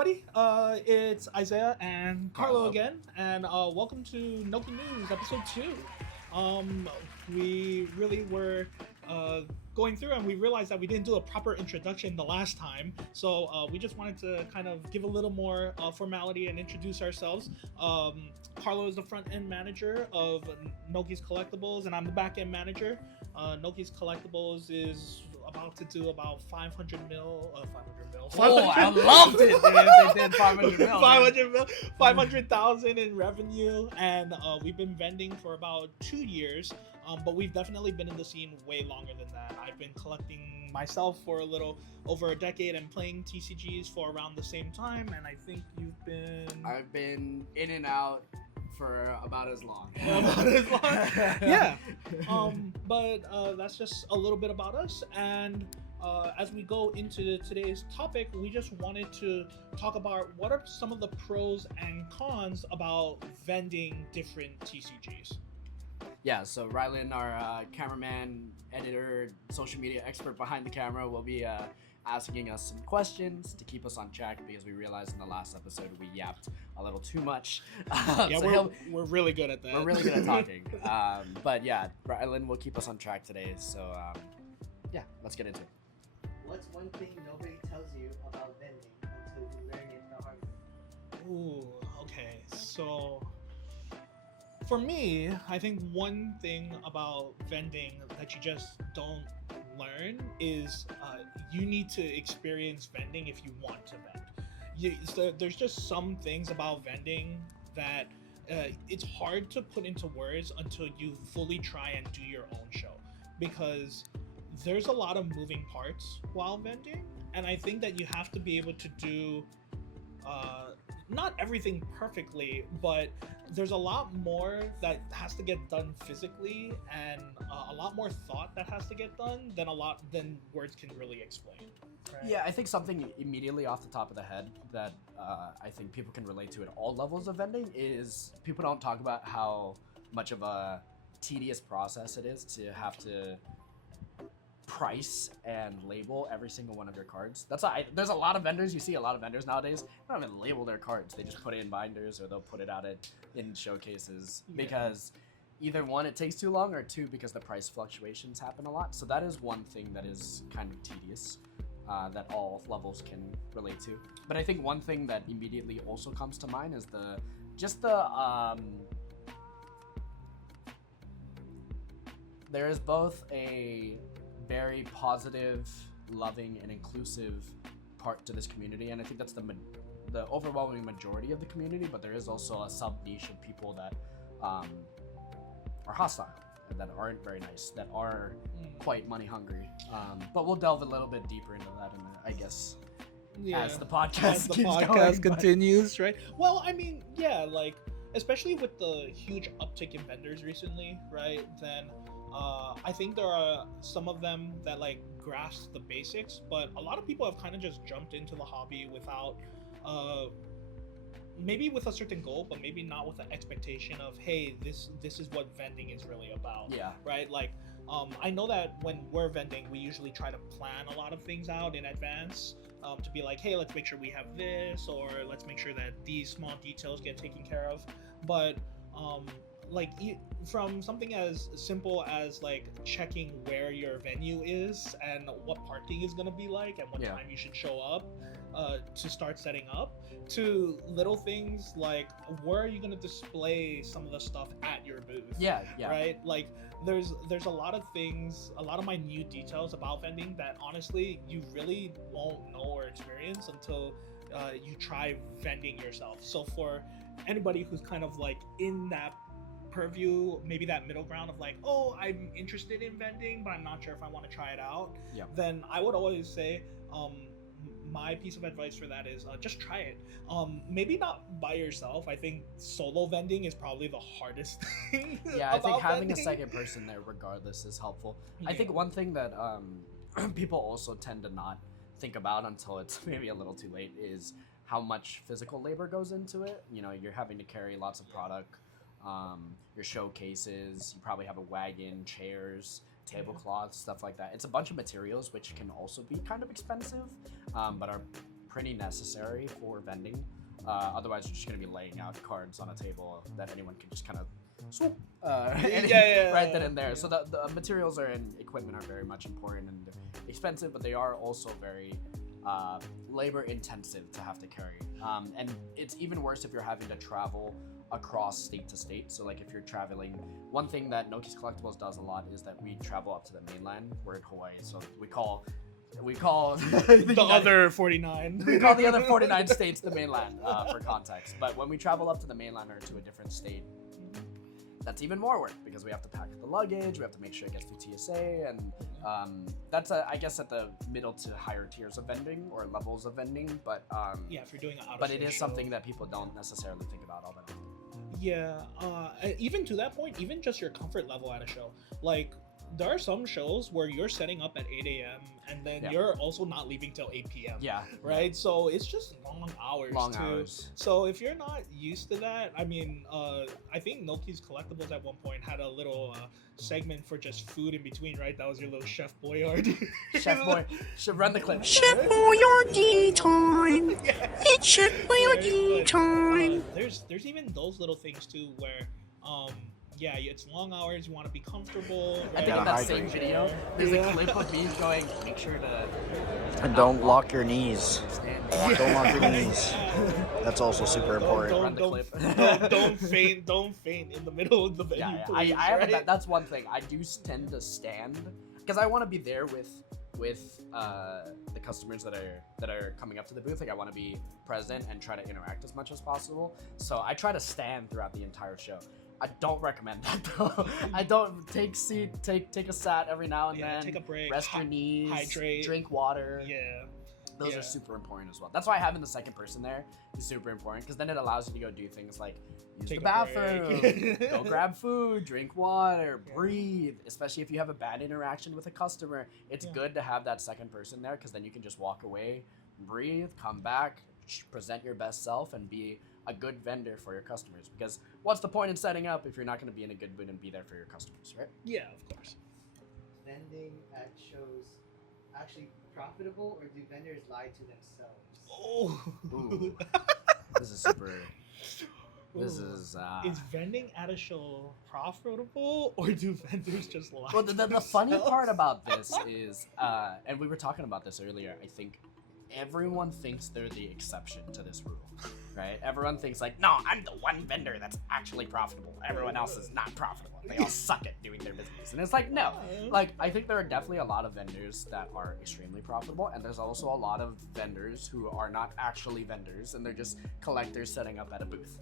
everybody. It's Isaiah and Carlo again, and welcome to Noki News episode 2. We really were going through and we realized that we didn't do a proper introduction the last time, so we just wanted to kind of give a little more formality and introduce ourselves. Carlo is the front end manager of Noki's Collectibles, and I'm the back end manager. Noki's Collectibles is about to do about 500 mil. Oh, I loved it. They did 500 mil. 500 mil, 500,000 in revenue, and we've been vending for about 2 years. But we've definitely been in the scene way longer than that. I've been collecting myself for a little over a decade and playing TCGs for around the same time. And I think you've been. I've been in and out for about as long. Yeah. But that's just a little bit about us. And as we go into today's topic, we just wanted to talk about what are some of the pros and cons about vending different TCGs. Yeah, so Rylan, our cameraman, editor, social media expert behind the camera, will be asking us some questions to keep us on track because we realized in the last episode we yapped a little too much. Yeah, so we're really good at that. We're really good at talking. But yeah, Rylan will keep us on track today. So yeah, let's get into it. What's one thing nobody tells you about vending until you learn it the hard way? Ooh, okay. So for me, I think one thing about vending that you just don't learn is you need to experience vending if you want to vend. So there's just some things about vending that it's hard to put into words until you fully try and do your own show, because there's a lot of moving parts while vending, and I think that you have to be able to do not everything perfectly, but there's a lot more that has to get done physically, and a lot more thought that has to get done than words can really explain. Right? Yeah, I think something immediately off the top of the head that I think people can relate to at all levels of vending is people don't talk about how much of a tedious process it is to have to price and label every single one of your cards. There's a lot of vendors, you see a lot of vendors nowadays, they don't even label their cards. They just put it in binders, or they'll put it out in showcases because either one, it takes too long, or two, because the price fluctuations happen a lot. So that is one thing that is kind of tedious that all levels can relate to. But I think one thing that immediately also comes to mind is there is both a very positive, loving, and inclusive part to this community, and I think that's the overwhelming majority of the community. But there is also a sub niche of people that are hostile, and that aren't very nice, that are quite money hungry. But we'll delve a little bit deeper into that, I guess, as the podcast continues, right? Well, I mean, yeah, like especially with the huge uptick in vendors recently, right? Then I think there are some of them that like grasp the basics, but a lot of people have kind of just jumped into the hobby without maybe with a certain goal, but maybe not with an expectation of, hey, this is what vending is really about. Yeah, right. Like I know that when we're vending, we usually try to plan a lot of things out in advance, to be like, hey, let's make sure we have this, or let's make sure that these small details get taken care of. But like from something as simple as like checking where your venue is and what parking is going to be like and what time you should show up to start setting up, to little things like where are you going to display some of the stuff at your booth. Right, like there's a lot of things, a lot of minute details about vending that honestly you really won't know or experience until you try vending yourself. So for anybody who's kind of like in that purview, maybe that middle ground of like, oh, I'm interested in vending, but I'm not sure if I want to try it out, then I would always say my piece of advice for that is just try it. Maybe not by yourself. I think solo vending is probably the hardest thing. I think having a second person there regardless is helpful. I think one thing that people also tend to not think about until it's maybe a little too late is how much physical labor goes into it. You know, you're having to carry lots of product, your showcases, you probably have a wagon, chairs, tablecloths, stuff like that. It's a bunch of materials which can also be kind of expensive, but are pretty necessary for vending. Otherwise, you're just going to be laying out cards on a table that anyone can just kind of swoop right then and there. So the materials and equipment are very much important and expensive, but they are also very labor intensive to have to carry. And it's even worse if you're having to travel across state to state. So like if you're traveling, one thing that Noki's Collectibles does a lot is that we travel up to the mainland. We're in Hawaii, so we call the other 49. We call the other 49 states the mainland for context. But when we travel up to the mainland or to a different state, that's even more work because we have to pack the luggage, we have to make sure it gets through TSA, and that's I guess at the middle to higher tiers of vending or levels of vending. But yeah, if you're doing but it is something that people don't necessarily think about all that often. Yeah, even to that point, even just your comfort level at a show, like there are some shows where you're setting up at 8 a.m. and then you're also not leaving till 8 p.m. Yeah. Right? So it's just long hours. So if you're not used to that, I mean, I think Noki's Collectibles at one point had a little segment for just food in between, right? That was your little Chef Boyardee. Chef Boy, should run the clip. Chef Boyardee time. It's Chef Boyardee time. There's even those little things too where yeah, it's long hours, you want to be comfortable. I think in that same video, there's a clip of me going, make sure to... And don't lock your knees. Don't lock your knees. That's also super important. Don't faint in the middle of the venue. Yeah, please, I have right? that's one thing. I do tend to stand, because I want to be there with the customers that are coming up to the booth. Like I want to be present and try to interact as much as possible. So I try to stand throughout the entire show. I don't recommend that though. I don't take a sat every now and then. Take a break. Rest your knees. Hydrate. Drink water. Yeah. Those are super important as well. That's why having the second person there is super important, because then it allows you to go do things like use the bathroom, go grab food, drink water, breathe. Especially if you have a bad interaction with a customer, it's good to have that second person there, because then you can just walk away, breathe, come back, present your best self, and be a good vendor for your customers. Because what's the point in setting up if you're not going to be in a good mood and be there for your customers, right? Yeah, of course. Vending at shows actually profitable, or do vendors lie to themselves? Oh. Ooh. This is super. This is. Is vending at a show profitable, or do vendors just lie? Well, to the funny themselves? part about this is, and we were talking about this earlier, I think everyone thinks they're the exception to this rule, right? Everyone thinks like, no, I'm the one vendor that's actually profitable. Everyone else is not profitable. They all suck at doing their business. And it's like, no. Like, I think there are definitely a lot of vendors that are extremely profitable, and there's also a lot of vendors who are not actually vendors, and they're just collectors setting up at a booth.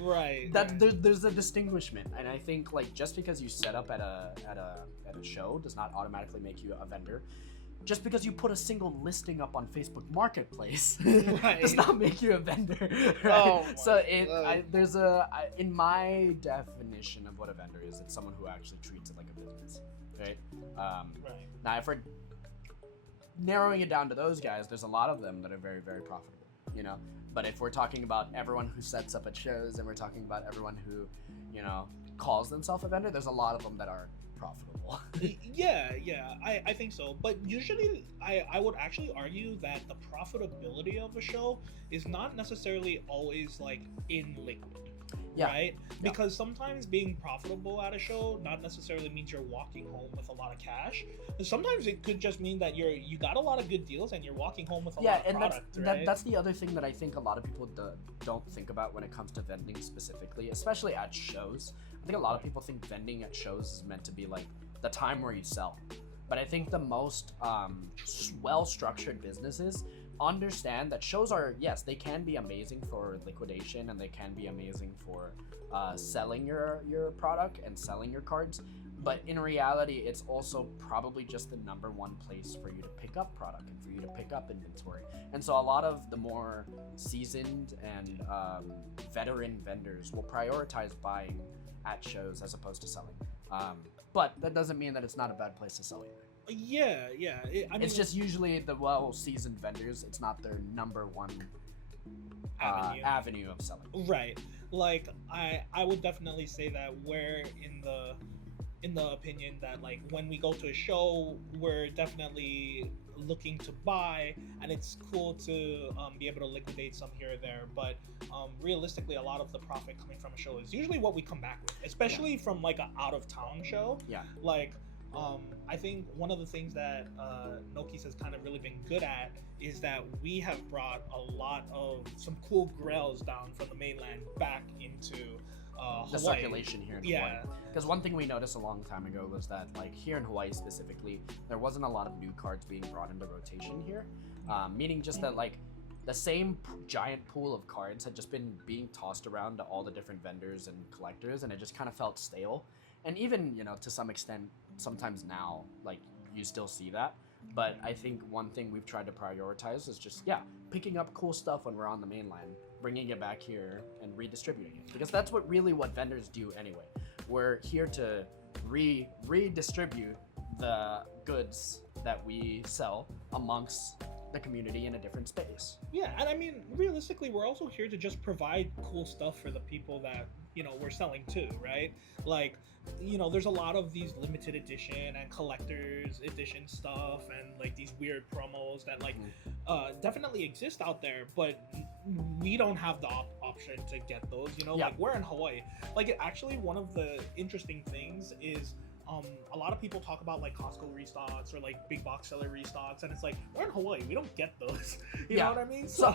Right. There's a distinguishment, and I think like just because you set up at a show does not automatically make you a vendor. Just because you put a single listing up on Facebook Marketplace does not make you a vendor. Right? Oh so in my definition of what a vendor is, it's someone who actually treats it like a business, right? Right. Now, if we're narrowing it down to those guys, there's a lot of them that are very, very profitable, you know. But if we're talking about everyone who sets up at shows, and we're talking about everyone who, you know, calls themselves a vendor, there's a lot of them that are profitable. Yeah, I think so. But usually, I would actually argue that the profitability of a show is not necessarily always like in liquid. Yeah. Right? Because sometimes being profitable at a show not necessarily means you're walking home with a lot of cash. Sometimes it could just mean that you got a lot of good deals and you're walking home with a lot of product. That's the other thing that I think a lot of people don't think about when it comes to vending specifically, especially at shows. I think a lot of people think vending at shows is meant to be like the time where you sell. But I think the most well-structured businesses understand that shows are, yes, they can be amazing for liquidation, and they can be amazing for selling your product and selling your cards, but in reality it's also probably just the number one place for you to pick up product and for you to pick up inventory. And so a lot of the more seasoned and veteran vendors will prioritize buying at shows as opposed to selling, but that doesn't mean that it's not a bad place to sell either. Yeah. I mean, it's just usually the well-seasoned vendors, it's not their number one avenue of selling. Right. Like I would definitely say that we're in the opinion that like when we go to a show, we're definitely looking to buy, and it's cool to be able to liquidate some here or there. But realistically, a lot of the profit coming from a show is usually what we come back with, especially from like an out of town show. Yeah. Like, I think one of the things that Noki's has kind of really been good at is that we have brought a lot of some cool grails down from the mainland back into The Hawaii. circulation here in Yeah. Hawaii. Because one thing we noticed a long time ago was that, like, here in Hawaii specifically, there wasn't a lot of new cards being brought into rotation here. Meaning just that, like, the same giant pool of cards had just been being tossed around to all the different vendors and collectors, and it just kind of felt stale. And even, you know, to some extent, sometimes now, like, you still see that. But I think one thing we've tried to prioritize is just, picking up cool stuff when we're on the mainland, bringing it back here, and redistributing it. Because that's what vendors do anyway. We're here to redistribute the goods that we sell amongst the community in a different space. Yeah, and I mean, realistically, we're also here to just provide cool stuff for the people that, you know, we're selling to, right? Like, you know, there's a lot of these limited edition and collector's edition stuff and like these weird promos that like definitely exist out there, but we don't have the option to get those, you know. Yeah. Like, we're in Hawaii. Like, actually, one of the interesting things is a lot of people talk about like Costco restocks or like big box seller restocks, and it's like, we're in Hawaii, we don't get those. You know what I mean? So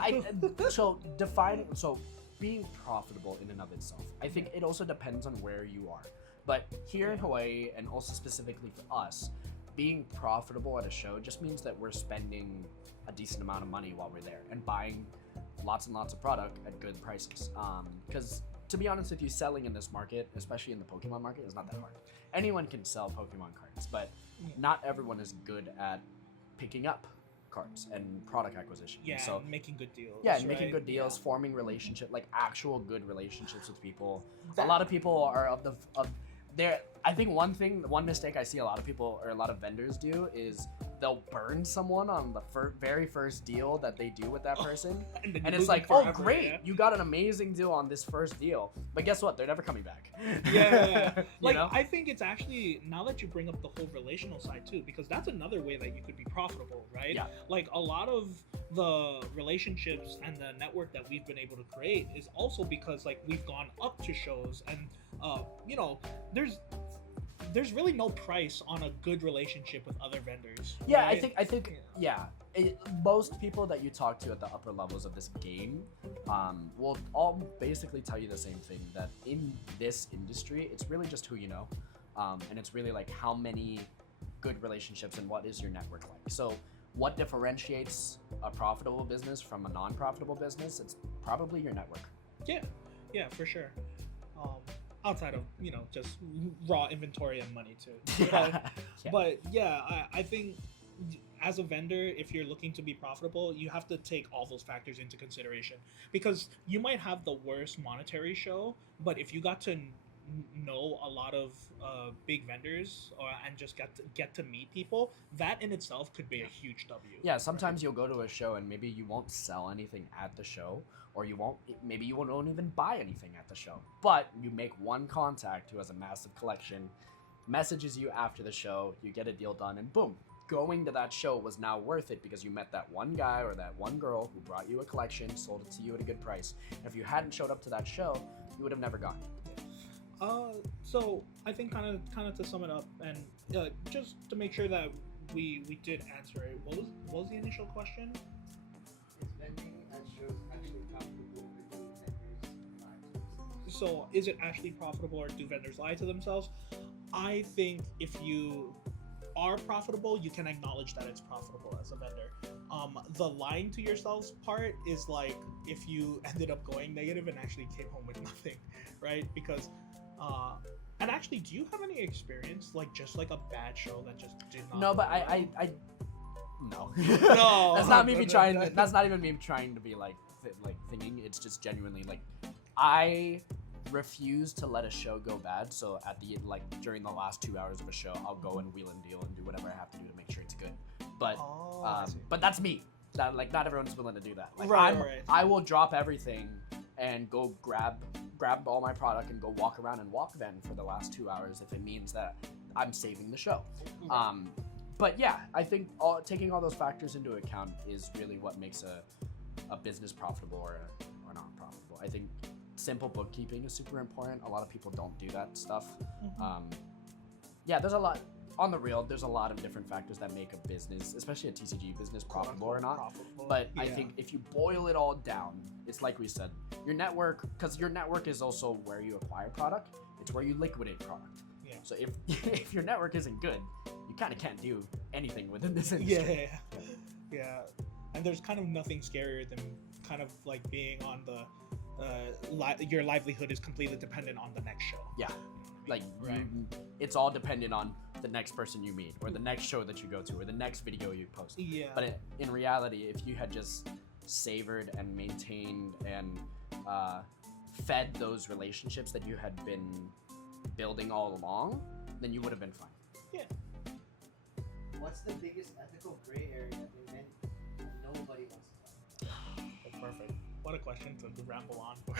being profitable in and of itself, I think it also depends on where you are. But here in Hawaii, and also specifically for us, being profitable at a show just means that we're spending a decent amount of money while we're there and buying lots and lots of product at good prices. Because to be honest with you, selling in this market, especially in the Pokemon market, is not that hard. Anyone can sell Pokemon cards, but not everyone is good at picking up cards and product acquisition. Yeah, so and making good deals. yeah, and making right? good deals, forming relationship, like actual good relationships with people. A lot of people are of there. I think one mistake I see a lot of people or a lot of vendors do is they'll burn someone on the very first deal that they do with that person, And then and you it's lose them like, oh forever, great, yeah? you got an amazing deal on this first deal, but guess what? They're never coming back. Yeah. You Like, know? I think it's actually, now that you bring up the whole relational side too, because that's another way that you could be profitable, right? Yeah. Like, a lot of the relationships and the network that we've been able to create is also because like we've gone up to shows, and you know, there's really no price on a good relationship with other vendors. Yeah, right? I think most people that you talk to at the upper levels of this game will all basically tell you the same thing, that in this industry, it's really just who you know, and it's really like how many good relationships and what is your network like. So what differentiates a profitable business from a non-profitable business? It's probably your network. Yeah, for sure. Outside of, you know, just raw inventory and money too. But yeah, I think as a vendor, if you're looking to be profitable, you have to take all those factors into consideration, because you might have the worst monetary show, but if you got to know a lot of big vendors and just get to meet people, that in itself could be a huge W. Yeah, sometimes you'll go to a show and maybe you won't sell anything at the show, or maybe you won't even buy anything at the show, but you make one contact who has a massive collection, messages you after the show, you get a deal done, and boom, going to that show was now worth it because you met that one guy or that one girl who brought you a collection, sold it to you at a good price. And if you hadn't showed up to that show, you would have never gone. So I think kind of to sum it up, and just to make sure that we did answer it. What was the initial question? Is vending at shows actually profitable, or do vendors lie to themselves? So is it actually profitable, or do vendors lie to themselves? I think if you are profitable, you can acknowledge that it's profitable as a vendor. The lying to yourselves part is like if you ended up going negative and actually came home with nothing, right? Because and actually, do you have any experience like just like a bad show that just did not? No, but go well? no. No. That's not me trying. That's not even me trying to be like thinking. It's just genuinely like I refuse to let a show go bad. So at the during the last 2 hours of a show, I'll go and wheel and deal and do whatever I have to do to make sure it's good. But I see. but that's me. That like not everyone's willing to do that. Like, Right. I will drop everything and go grab all my product and go walk around and walk then for the last 2 hours if it means that I'm saving the show. But yeah, I think taking all those factors into account is really what makes a business profitable or not profitable. I think simple bookkeeping is super important. A lot of people don't do that stuff. Yeah, there's a lot on the real. There's a lot of different factors that make a business, especially a TCG business, profitable or not. But I think if you boil it all down, it's like we said, your network, because your network is also where you acquire product. It's where you liquidate product. Yeah. So if your network isn't good, you kind of can't do anything within this industry. Yeah. And there's kind of nothing scarier than kind of like being on the your livelihood is completely dependent on the next show. Yeah. Like it's all dependent on the next person you meet or the next show that you go to or the next video you post. Yeah. But in reality, if you had just savored and maintained and fed those relationships that you had been building all along, then you would have been fine. Yeah. What's the biggest ethical gray area in Vending that nobody wants to talk about? That's perfect. What a question to ramble on for.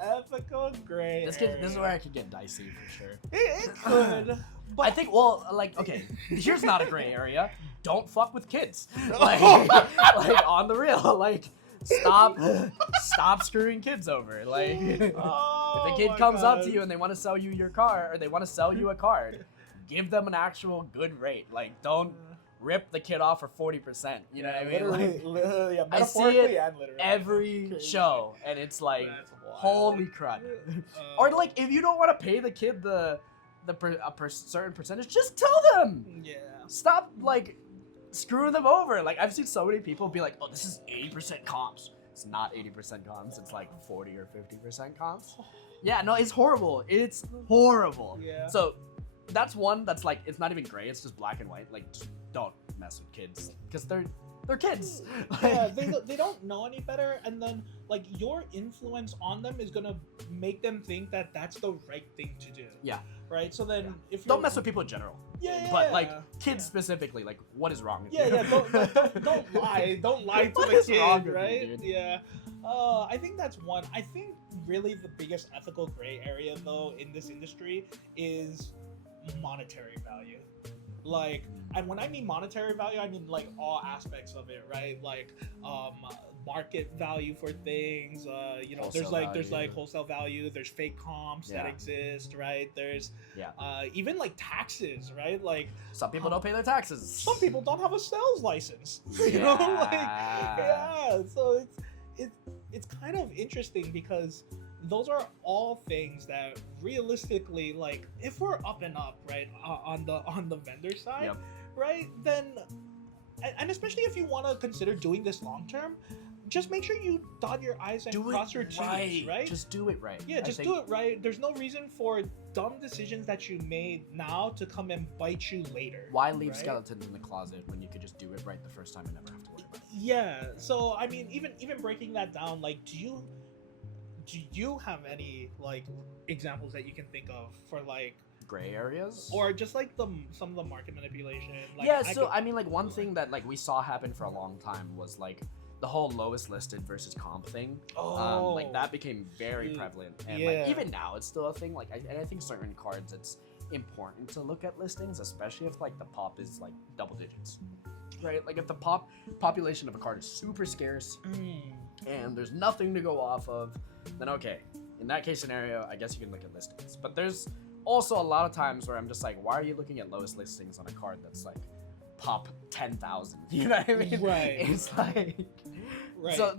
Ethical gray This is where I could get dicey for sure. It could. But I think, okay, here's not a gray area. Don't fuck with kids. Like on the real, like, stop screwing kids over. Like, if a kid comes up to you and they want to sell you your car or they want to sell you a card, give them an actual good rate. Like, don't rip the kid off for 40%. You know what I mean? Literally, I see it every show, and it's like, holy crap. Or like, if you don't want to pay the kid a certain percentage, just tell them. Yeah. Stop like screwing them over. Like, I've seen so many people be like, "Oh, this is 80% comps." It's not 80% comps. It's like 40 or 50% comps. Yeah, no, it's horrible. It's horrible. Yeah. So that's one that's like, it's not even gray. It's just black and white. Like, just don't mess with kids because they're kids. Yeah, they don't know any better, and then like your influence on them is gonna make them think that that's the right thing to do. Yeah. Right. So then, if you don't mess with people in general. Yeah. But like kids specifically, like what is wrong with you? Don't lie. Don't lie to the kid, right? You, yeah. I think that's one. I think really the biggest ethical gray area though in this industry is monetary value. Like, and when I mean monetary value, I mean like all aspects of it, right? Like, market value for things. You know, wholesale there's like wholesale value. There's fake comps that exist, right? There's even like taxes, right? Like some people don't pay their taxes. Some people don't have a sales license. You know, like So it's kind of interesting because those are all things that realistically, like, if we're up and up, right, on the vendor side, right, then, and especially if you want to consider doing this long term, just make sure you dot your I's and cross your T's, right? Just do it right. Yeah, do it right. There's no reason for dumb decisions that you made now to come and bite you later. Why leave skeletons in the closet when you could just do it right the first time and never have to worry about it? Yeah, so, I mean, even breaking that down, like, do you have any like examples that you can think of for like gray areas or just like some of the market manipulation? Like, I mean, like one thing that like we saw happen for a long time was like the whole lowest listed versus comp thing. Like that became very prevalent, and like even now it's still a thing. Like I think certain cards it's important to look at listings, especially if like the pop is like double digits, right? Like if the population of a card is super scarce and there's nothing to go off of, then okay, in that case scenario, I guess you can look at listings. But there's also a lot of times where I'm just like, why are you looking at lowest listings on a card that's like pop 10,000? You know what I mean? Right. It's like, so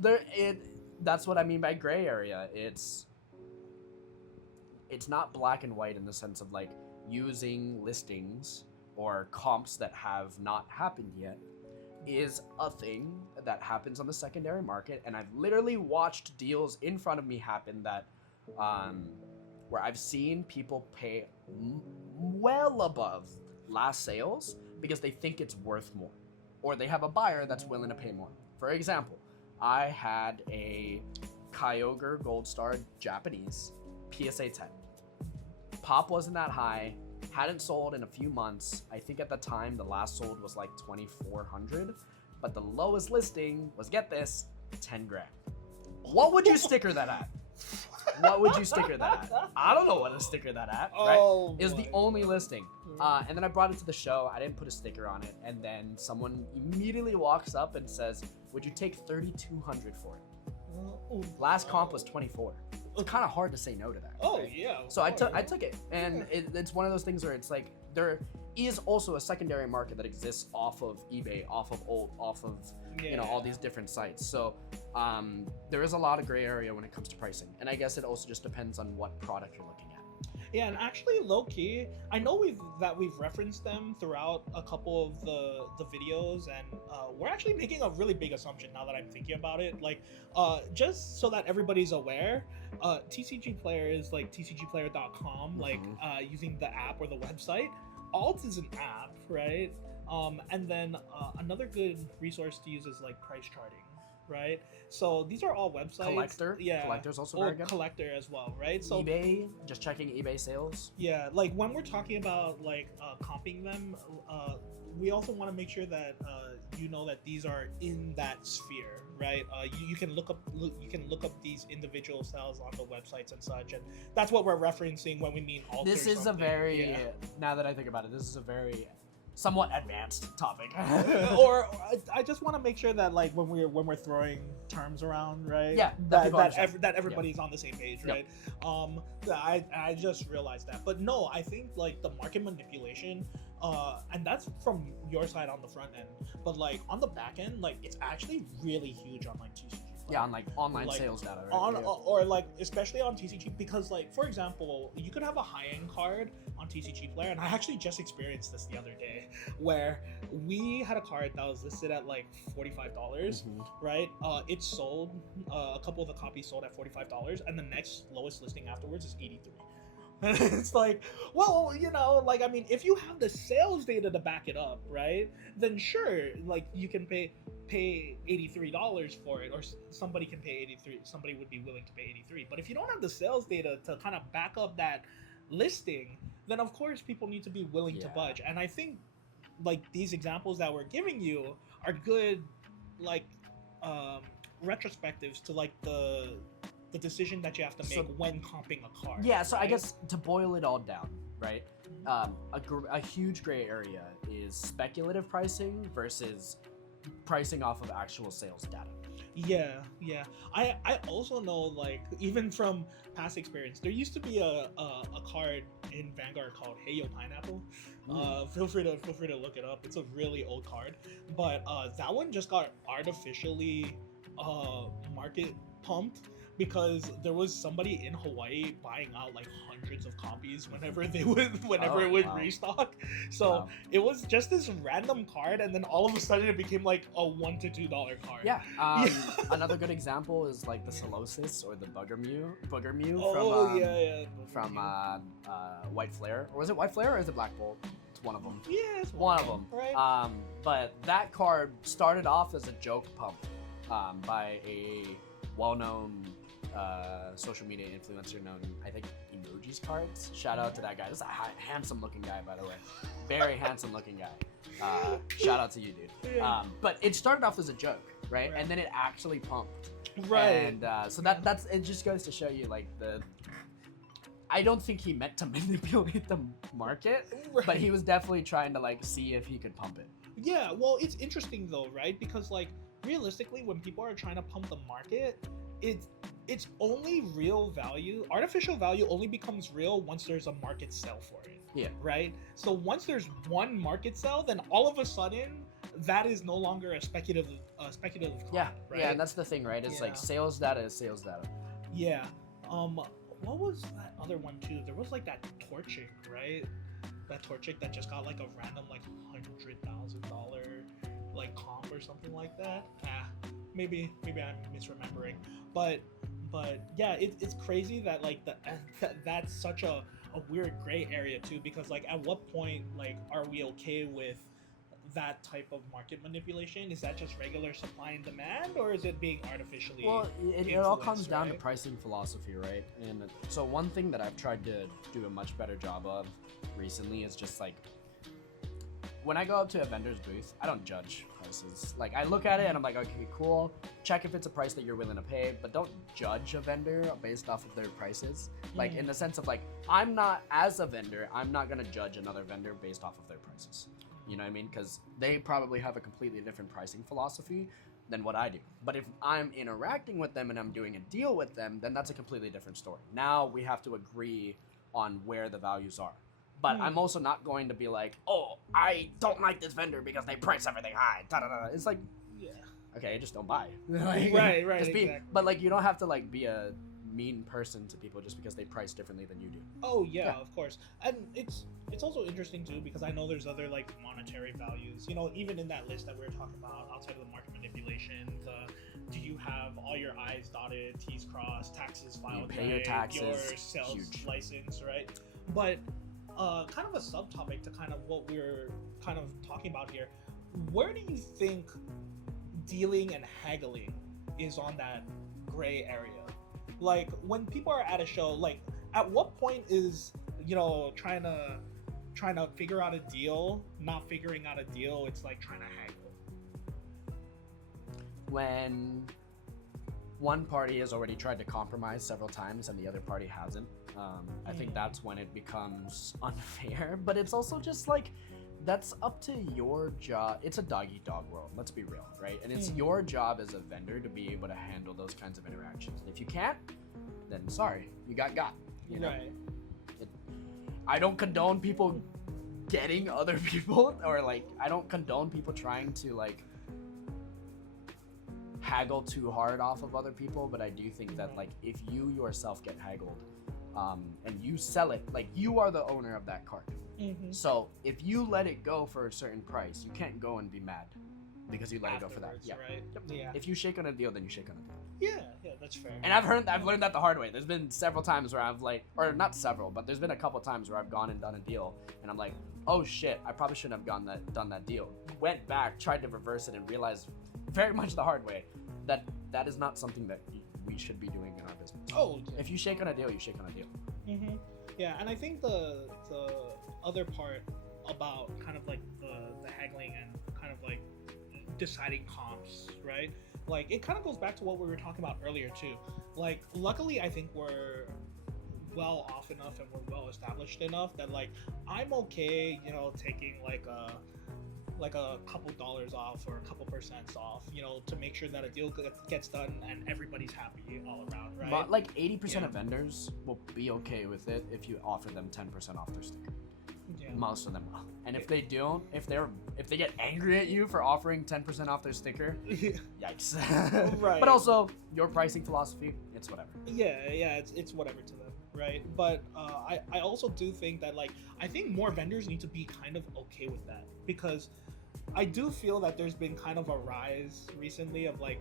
that's what I mean by gray area. It's not black and white in the sense of like using listings or comps that have not happened yet is a thing that happens on the secondary market, and I've literally watched deals in front of me happen that where I've seen people pay well above last sales because they think it's worth more, or they have a buyer that's willing to pay more. For example, I had a Kyogre Gold Star Japanese PSA 10. Pop wasn't that high, hadn't sold in a few months. I think at the time the last sold was like 2,400, but the lowest listing was, get this, 10 grand. What would you sticker that at? what would you sticker that at? I don't know what to sticker that at, right? Oh, It was the boy. only listing. And then I brought it to the show. I didn't put a sticker on it. And then someone immediately walks up and says, would you take 3,200 for it? Last comp was 24. It's kind of hard to say no to that. Oh right? yeah. So I took it, and it's one of those things where it's like there is also a secondary market that exists off of eBay, off of all these different sites. So there is a lot of gray area when it comes to pricing, and I guess it also just depends on what product you're looking at. Yeah, and actually, low key, I know we've referenced them throughout a couple of the videos, and we're actually making a really big assumption now that I'm thinking about it. Like, just so that everybody's aware, TCG Player is like tcgplayer.com, like using the app or the website. Alt is an app, right? And then another good resource to use is like price charting, right? So these are all websites. Collector's also very good. Collector as well, right? So eBay, just checking eBay sales. yeah, like when we're talking about like comping them, we also want to make sure that you know that these are in that sphere, right? You can look up these individual styles on the websites and such, and that's what we're referencing when we mean alt. This is a very now that I think about it, this is a very somewhat advanced topic. or I just want to make sure that like when we're throwing terms around, right? Yeah, that everybody's on the same page, right? I just realized that, but no, I think like the market manipulation, and that's from your side on the front end, but like on the back end, like it's actually really huge on like TCG. Yeah, on like online like, sales data, right? Or like especially on TCG, because like for example, you could have a high-end card on TCG Player, and I actually just experienced this the other day, where we had a card that was listed at like $45, right? It sold, a couple of the copies sold at $45, and the next lowest listing afterwards is $83. It's like, well, you know, like, I mean, if you have the sales data to back it up, right, then sure, like you can pay $83 for it, or somebody can pay 83, somebody would be willing to pay 83. But if you don't have the sales data to kind of back up that listing, then of course people need to be willing to budge. And I think like these examples that we're giving you are good like retrospectives to like the decision that you have to make when comping a card. Yeah, so right? I guess to boil it all down, right? A huge gray area is speculative pricing versus pricing off of actual sales data. Yeah. I also know, like, even from past experience, there used to be a card in Vanguard called Hey Yo Pineapple. Feel free to look it up. It's a really old card, but that one just got artificially market pumped because there was somebody in Hawaii buying out like hundreds of copies whenever it would restock. So it was just this random card, and then all of a sudden it became like a $1 to $2 card. Yeah. Another good example is like the Solosis or the Bugger Mew from White Flare. Or was it White Flare or is it Black Bolt? It's one of them. Yeah, it's one of them. Right. But that card started off as a joke pump by a well-known social media influencer known, I think, Emojis Cards. Shout out to that guy. This is a handsome looking guy, by the way. Very handsome looking guy. Shout out to you, dude. Yeah. But it started off as a joke, right? And then it actually pumped. Right. And so that's it. Just goes to show you like I don't think he meant to manipulate the market, but he was definitely trying to like see if he could pump it. Yeah, well, it's interesting though, right? Because like realistically, when people are trying to pump the market, it's only real value. Artificial value only becomes real once there's a market sell for it. Yeah. Right? So once there's one market sell, then all of a sudden that is no longer a speculative card, yeah, right? Yeah, and that's the thing, right? It's like sales data is sales data. Yeah. What was that other one too? There was like that Torchic, right? That Torchic that just got like a random like $100,000 like comp or something like that. Maybe I'm misremembering, but yeah, it's crazy that like that's such a weird gray area too, because like at what point like are we okay with that type of market manipulation? Is that just regular supply and demand, or is it being artificially it all comes down to pricing philosophy, right? And so one thing that I've tried to do a much better job of recently is just like when I go up to a vendor's booth, I don't judge prices. Like, I look at it and I'm like, okay, cool. Check if it's a price that you're willing to pay, but don't judge a vendor based off of their prices. Like, in the sense of like, as a vendor, I'm not gonna judge another vendor based off of their prices. You know what I mean? Because they probably have a completely different pricing philosophy than what I do. But if I'm interacting with them and I'm doing a deal with them, then that's a completely different story. Now we have to agree on where the values are. But I'm also not going to be like, oh, I don't like this vendor because they price everything high. Da-da-da. It's like, Yeah. okay, just don't buy. Like, Right, just be, exactly. But like, you don't have to like be a mean person to people just because they price differently than you do. Oh yeah, of course. And it's also interesting too because I know there's other like monetary values. You know, even in that list that we were talking about outside of the market manipulation, do you have all your I's dotted, T's crossed, taxes filed, You pay right, your taxes, your sales huge. license, right? But kind of a subtopic to kind of what we're kind of talking about here. Where do you think dealing and haggling is on that gray area? Like when people are at a show, like at what point is, you know, trying to figure out a deal, not figuring out a deal, it's like trying to haggle. When one party has already tried to compromise several times and the other party hasn't, I think that's when it becomes unfair. But it's also just like, that's up to your job. It's a dog-eat-dog world, let's be real, right? And it's your job as a vendor to be able to handle those kinds of interactions. And if you can't, then sorry, you got. You know? Right. I don't condone people getting other people, or like, I don't condone people trying to like haggle too hard off of other people, but I do think that like if you yourself get haggled and you sell it, like you are the owner of that card. So if you let it go for a certain price, you can't go and be mad because you let it go for that. Afterwards, Yeah. right? Yeah. If you shake on a deal, then you shake on a deal. Yeah, that's fair. And I've learned that the hard way. There's been several times where I've like, or not several, but there's been a couple times where I've gone and done a deal, and I'm like, oh shit, I probably shouldn't have done that deal. Went back, tried to reverse it, and realized very much the hard way that that is not something that we should be doing in our business. Oh, If you shake on a deal, you shake on a deal. Yeah, and I think the other part about kind of like the haggling and kind of like deciding comps, right? Like it kind of goes back to what we were talking about earlier too. Like luckily I think we're well off enough and we're well established enough that like I'm okay, you know, taking like a couple dollars off or a couple percents off, you know, to make sure that a deal gets done and everybody's happy all around, right? But like 80% of vendors will be okay with it if you offer them 10% off their sticker. Yeah. Most of them will. And if they don't, if they get angry at you for offering 10% off their sticker, yikes. Right. But also your pricing philosophy, it's whatever. Yeah, it's whatever to them, right? But I also do think that like I think more vendors need to be kind of okay with that because I do feel that there's been kind of a rise recently of like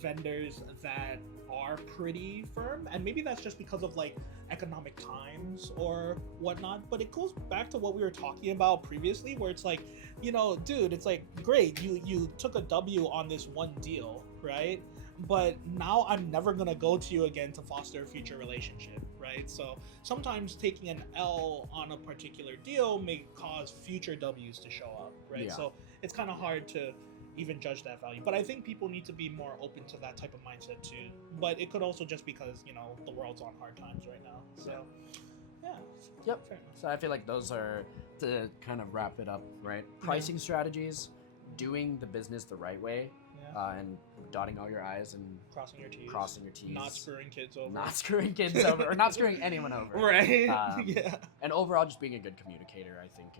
vendors that are pretty firm, and maybe that's just because of like economic times or whatnot, but it goes back to what we were talking about previously where it's like, you know, dude, it's like great, you took a W on this one deal, right? But now I'm never gonna go to you again to foster a future relationship, right? So sometimes taking an L on a particular deal may cause future W's to show up, right? Yeah. So it's kind of hard to even judge that value, but I think people need to be more open to that type of mindset too. But it could also just because, you know, the world's on hard times right now, so yeah. Yep. Fair enough. So I feel like those are, to kind of wrap it up, right? Pricing strategies, doing the business the right way, Yeah. and dotting all your I's and Crossing your T's. T's. Not screwing kids over. Not screwing kids over, or not screwing anyone over. Right. Yeah. And overall, just being a good communicator, I think.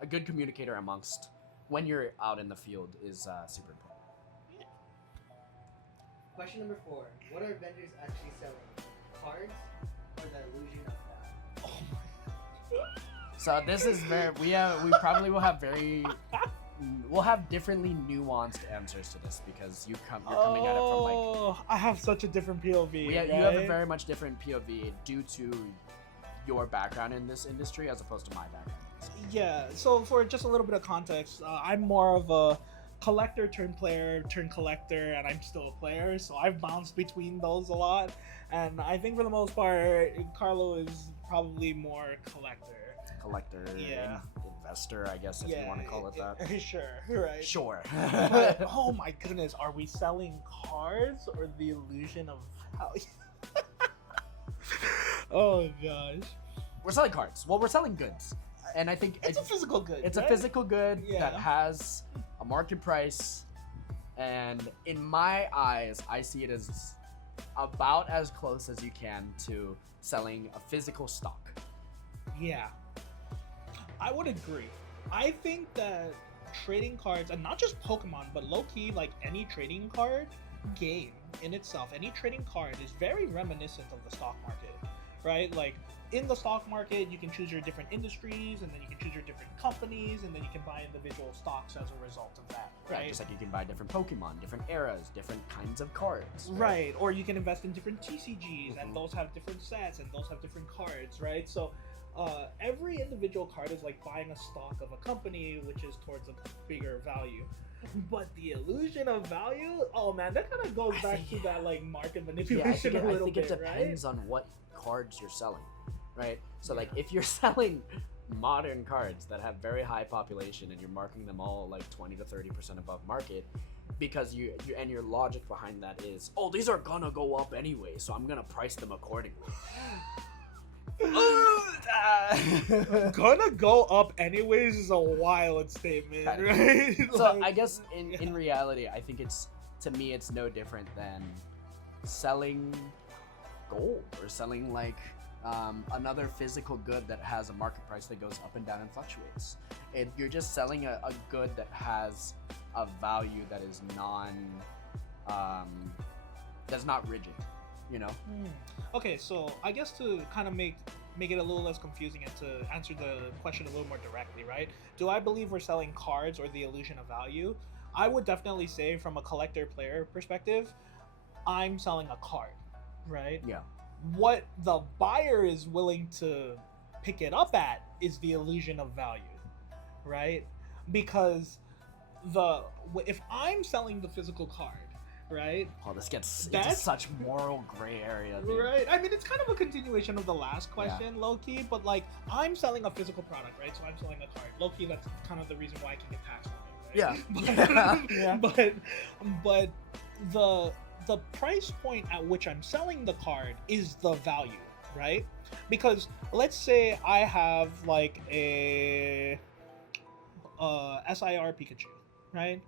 A good communicator amongst, when you're out in the field, is super important. Question number 4. What are vendors actually selling? Cards or the illusion of that? Oh my. So this is we probably will have we'll have differently nuanced answers to this because you're coming at it from like, Oh, I have such a different POV. you have a very much different POV due to your background in this industry as opposed to my background. Yeah, so for just a little bit of context, I'm more of a collector turned player turned collector, and I'm still a player, so I've bounced between those a lot. And I think for the most part, Carlo is probably more collector. Collector. Yeah. investor, I guess, if you want to call it that. Sure, right. Sure. But, oh my goodness, are we selling cards or the illusion of value? Oh gosh. We're selling cards. Well, we're selling goods. And I think It's a physical good. it's right? a physical good Yeah. that has a market price. And in my eyes, I see it as about as close as you can to selling a physical stock. Yeah. I would agree. I think that trading cards, and not just Pokemon, but low-key, like any trading card game in itself, any trading card is very reminiscent of the stock market, right? Like, in the stock market, you can choose your different industries, and then you can choose your different companies, and then you can buy individual stocks as a result of that, Yeah, right? just like you can buy different Pokemon, different eras, different kinds of cards. Right, or you can invest in different TCGs, and Mhm. those have different sets, and those have different cards, right? So every individual card is like buying a stock of a company, which is towards a bigger value. But the illusion of value, oh man, that kind of goes I back think- to that like market Yeah, I manipulation think, a I little think bit, it depends on what cards you're selling, right? So like if you're selling modern cards that have very high population and you're marking them all like 20 to 30% above market, because you and your logic behind that is, oh, these are gonna go up anyway, so I'm gonna price them accordingly. right? Gonna go up anyways is a wild statement, Kind of. right? So Like, I guess in yeah. reality, I think to me it's no different than selling gold or selling like another physical good that has a market price that goes up and down and fluctuates. You're just selling a good that has a value that is that's not rigid, you know? Okay, so I guess to kind of make it a little less confusing and to answer the question a little more directly, right? Do I believe we're selling cards or the illusion of value? I would definitely say from a collector player perspective, I'm selling a card, right? Yeah. What the buyer is willing to pick it up at is the illusion of value, right? Because if I'm selling the physical card, right? Oh, this gets into That's- such moral gray area, dude. Right. I mean, it's kind of a continuation of the last question, low-key, but like, I'm selling a physical product, right? So I'm selling a card. Low-key, that's kind of the reason why I can get taxed on it, right? Yeah. But the price point at which I'm selling the card is the value, right? Because let's say I have like a SIR Pikachu, right?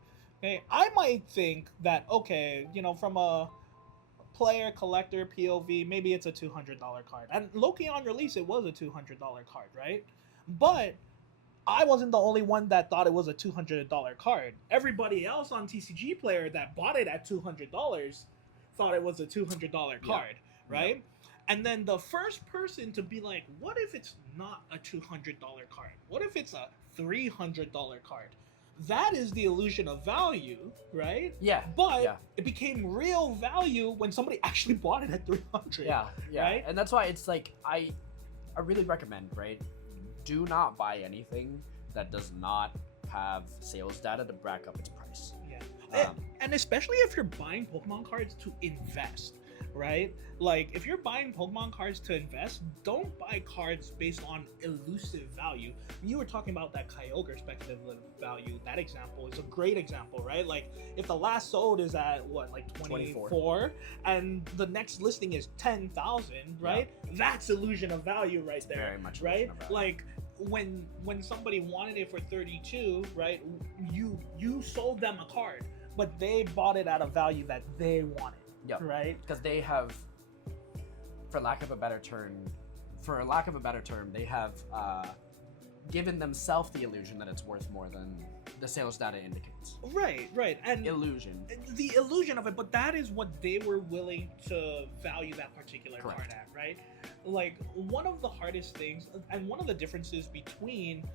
Okay, I might think that, okay, you know, from a player collector POV, maybe it's a $200 card. And Loki on release, it was a $200 card, right? But I wasn't the only one that thought it was a $200 card. Everybody else on TCG Player that bought it at $200 thought it was a $200 card, right? And then the first person to be like, what if it's not a $200 card? What if it's a $300 card? That is the illusion of value, right? Yeah. But Yeah. it became real value when somebody actually bought it at 300. Yeah, Right? And that's why it's like I really recommend, right? Do not buy anything that does not have sales data to back up its price. Yeah. And especially if you're buying Pokemon cards to invest, right? Like, if you're buying Pokemon cards to invest, don't buy cards based on elusive value. You were talking about that Kyogre speculative value. That example is a great example, right? Like, if the last sold is at, what, like 24, and the next listing is 10,000, right? That's illusion of value right there. Very much right? illusion of value. Like, when somebody wanted it for 32, right? You sold them a card, but they bought it at a value that they wanted. Yep. Right? Because they have, for lack of a better term, they have given themselves the illusion that it's worth more than the sales data indicates. Right. And Illusion. the illusion of it, but that is what they were willing to value that particular Correct. card at, right? Like, one of the hardest things, and one of the differences between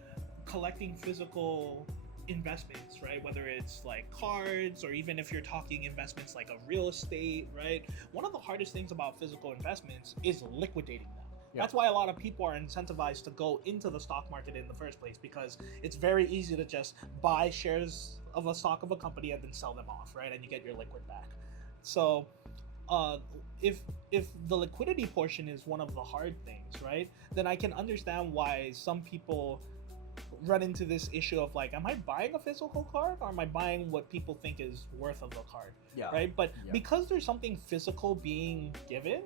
collecting physical investments, right, whether it's like cards or even if you're talking investments like a real estate, right, one of the hardest things about physical investments is liquidating them. Yeah. That's why a lot of people are incentivized to go into the stock market in the first place, because it's very easy to just buy shares of a stock of a company and then sell them off, right, and you get your liquid back. So if the liquidity portion is one of the hard things, right, then I can understand why some people run into this issue of like, am I buying a physical card or am I buying what people think is worth of the card? Yeah. Right. But Yeah. because there's something physical being given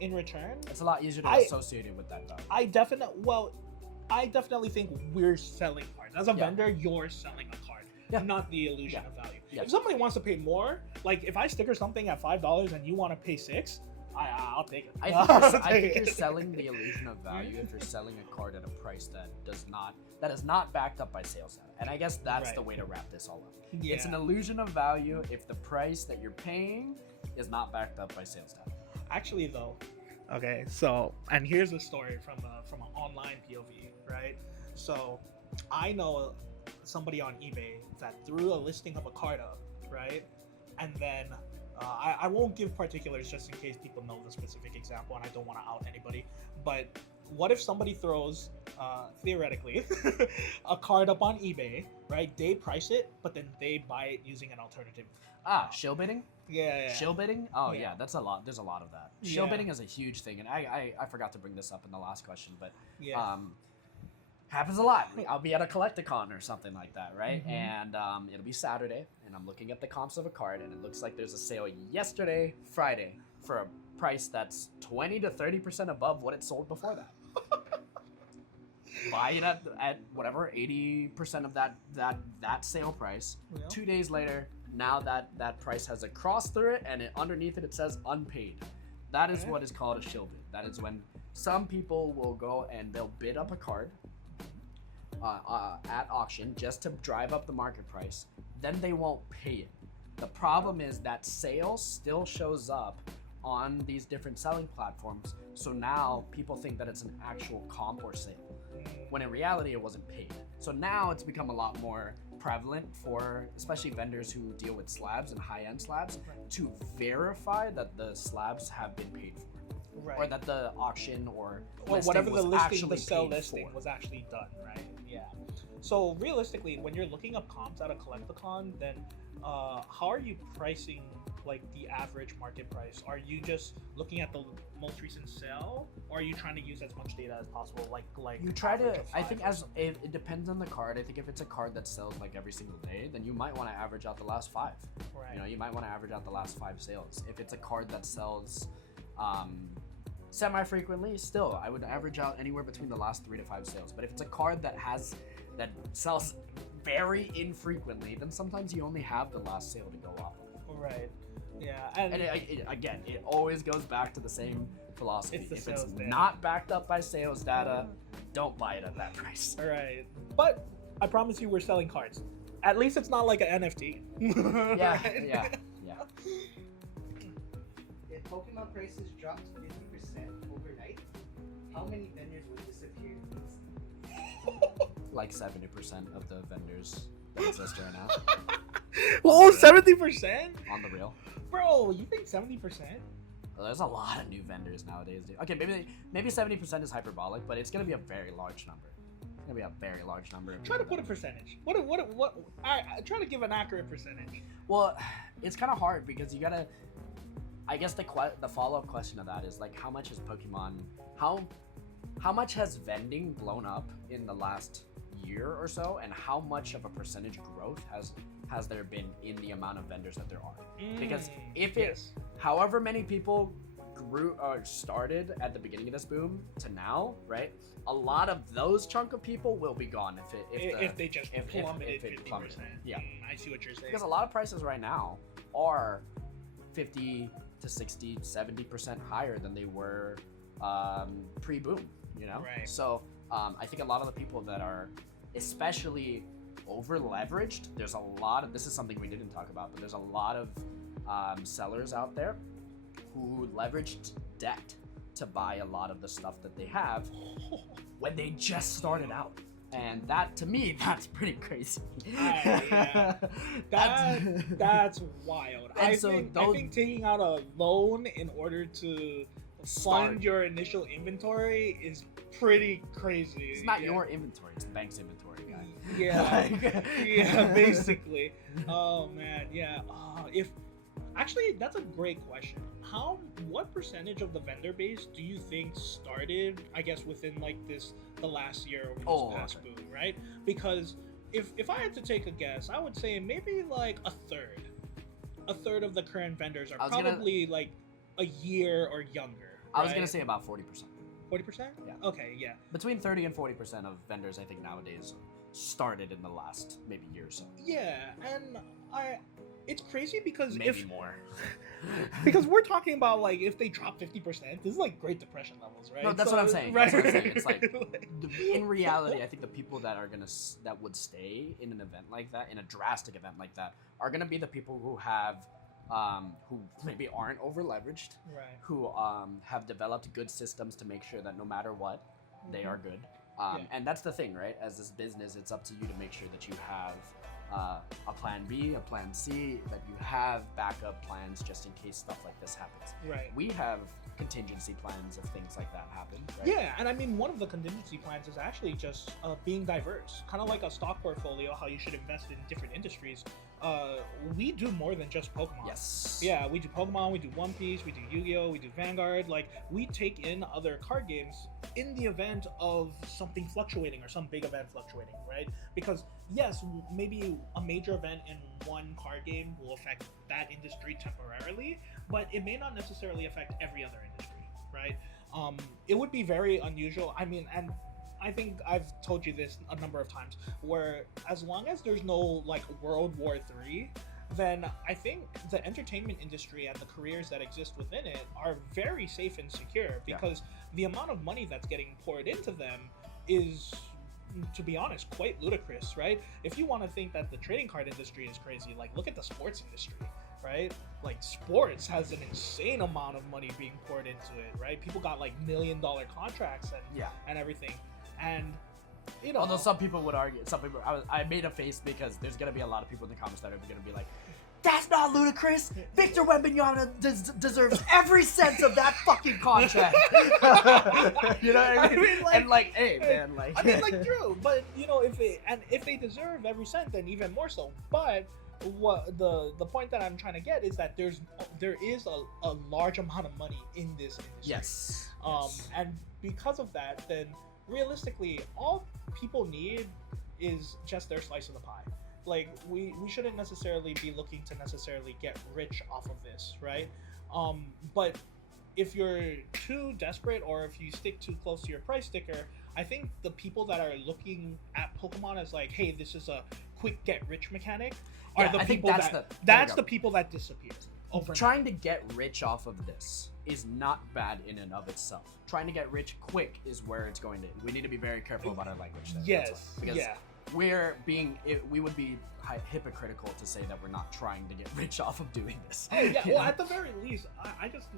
in return, It's a lot easier to associate it with that value. I definitely think we're selling cards. As a vendor, you're selling a card, not the illusion of value. Yeah. If somebody wants to pay more, like if I sticker something at $5 and you want to pay $6, I'll take it. I think you're selling the illusion of value if you're selling a card at a price that is not backed up by sales data. And I guess that's the way to wrap this all up. Yeah. It's an illusion of value if the price that you're paying is not backed up by sales data. Actually, though, okay. So, and here's a story from an online POV, right? So, I know somebody on eBay that threw a listing of a card up, right? And then I won't give particulars just in case people know the specific example, and I don't want to out anybody. But what if somebody throws, theoretically, a card up on eBay, right? They price it, but then they buy it using an alternative. Shill bidding? Yeah. Shill bidding? Oh Yeah. yeah, that's a lot. There's a lot of that. Shill Yeah. bidding is a huge thing, and I forgot to bring this up in the last question, but Yeah. happens a lot. I'll be at a Collecticon or something like that, right? Mhm. And it'll be Saturday, and I'm looking at the comps of a card, and it looks like there's a sale yesterday, Friday, for a price that's 20 to 30% above what it sold before that. Buy it at whatever 80% of that sale price. Yeah. 2 days later, now that price has a cross through it, and underneath it says unpaid. That is Okay. what is called a shill bid. That is when some people will go and they'll bid up a card at auction just to drive up the market price. Then they won't pay it. The problem is that sale still shows up on these different selling platforms. So now people think that it's an actual comp or sale, when in reality it wasn't paid. So now it's become a lot more prevalent for especially vendors who deal with slabs and high-end slabs to verify that the slabs have been paid for. Right. Or that the auction or whatever the was listing, actually the sell paid listing for. was actually done, right? Yeah. So realistically, when you're looking up comps at a Collecticon, then how are you pricing like the average market price? Are you just looking at the most recent sale, or are you trying to use as much data as possible? Like You try average to. of I five think or as something? it depends on the card. I think if it's a card that sells like every single day, then you might want to average out the last 5. Right. You know, you might want to average out the last 5 sales. If it's a card that sells semi-frequently, still I would average out anywhere between the last 3 to 5 sales. But if it's a card that sells very infrequently, then sometimes you only have the last sale to go off of. Right. Yeah. And, And again, it always goes back to the same philosophy. It's the If sales it's data. not backed up by sales data, don't buy it at that price. all right. But I promise you, we're selling cards. At least it's not like an NFT. Yeah, Right? yeah. If Pokemon prices dropped 50% overnight, how many vendors would disappear? Like 70% of the vendors that exist right now Whoa, 70%? on the real. Bro, you think 70%? Well, there's a lot of new vendors nowadays, dude. Okay, maybe 70% is hyperbolic, but it's gonna be a very large number. It's gonna be a very large number. of Try to new put a vendors. percentage. I try to give an accurate percentage. Well, it's kind of hard because you gotta. I guess the follow-up question of that is like, how much is Pokemon? How much has vending blown up in the last year or so, and how much of a percentage growth has there been in the amount of vendors that there are? Because if it, however many people grew or started at the beginning of this boom to now, right? A lot of those chunk of people will be gone if they just if plummeted it 50%. plummeted. Yeah. I see what you're saying. Because a lot of prices right now are 50 to 60, 70% higher than they were pre-boom, you know? Right. So I think a lot of the people that are especially over leveraged, there's a lot of, this is something we didn't talk about, but there's a lot of sellers out there who leveraged debt to buy a lot of the stuff that they have when they just started out. And that, to me, that's pretty crazy. Yeah. That's wild. And I so think those- taking out a loan in order to Start. fund your initial inventory is pretty crazy. It's not Yeah. your inventory, it's the bank's inventory, guy. Yeah. Yeah, basically. Oh man, yeah. If actually, that's a great question. what percentage of the vendor base do you think started, I guess, within like the last year over this past boom, right? Because if I had to take a guess, I would say maybe like a third of the current vendors are probably like a year or younger. I was gonna say about 40%. 40%? Yeah. Okay, yeah. Between 30 and 40% of vendors, I think nowadays started in the last maybe year or so. Yeah, and it's crazy because Maybe more. because we're talking about like if they drop 50%, this is like Great Depression levels, right? No, that's what I'm saying. Right. That's what I'm saying. It's like in reality, I think the people that are that would stay in an event like that, in a drastic event like that, are gonna be the people who have who maybe aren't over leveraged, Right. who have developed good systems to make sure that no matter what, they are good. And that's the thing, right? As this business, it's up to you to make sure that you have a plan B, a plan C, that you have backup plans just in case stuff like this happens. Right. We have contingency plans if things like that happen, right? Yeah, and I mean, one of the contingency plans is actually just being diverse. Kind of like a stock portfolio, how you should invest in different industries. We do more than just Pokemon. Yes. Yeah, we do Pokemon, we do One Piece, we do Yu-Gi-Oh, we do Vanguard. Like, we take in other card games in the event of something fluctuating or some big event fluctuating, right? Because yes, maybe a major event in one card game will affect that industry temporarily, but it may not necessarily affect every other industry, right? It would be very unusual. I mean, and I think I've told you this a number of times, where as long as there's no like World War III, then I think the entertainment industry and the careers that exist within it are very safe and secure, because the amount of money that's getting poured into them is, to be honest, quite ludicrous, right? If you want to think that the trading card industry is crazy, like look at the sports industry, right? Like sports has an insane amount of money being poured into it, right? People got like $1 million contracts and everything. And you know, although some people would argue, I made a face because there's gonna be a lot of people in the comments that are gonna be like, "That's not ludicrous. Victor Wembanyama deserves every cent of that fucking contract." You know what I mean? Like, and like, hey man, like, I mean, like, true, but you know, if they deserve every cent, then even more so. But what the point that I'm trying to get is that there is a large amount of money in this industry. Yes. And because of that, then realistically, all people need is just their slice of the pie. Like, we shouldn't necessarily be looking to necessarily get rich off of this, right? But if you're too desperate, or if you stick too close to your price sticker, I think the people that are looking at Pokemon as like, hey, this is a quick get rich mechanic, are the people that's the people that disappear overnight. Trying to get rich off of this is not bad in and of itself. Trying to get rich quick is where it's going to. We need to be very careful about our language there. Yes, because yeah. We would be hypocritical to say that we're not trying to get rich off of doing this. Oh yeah, well, at the very least, I just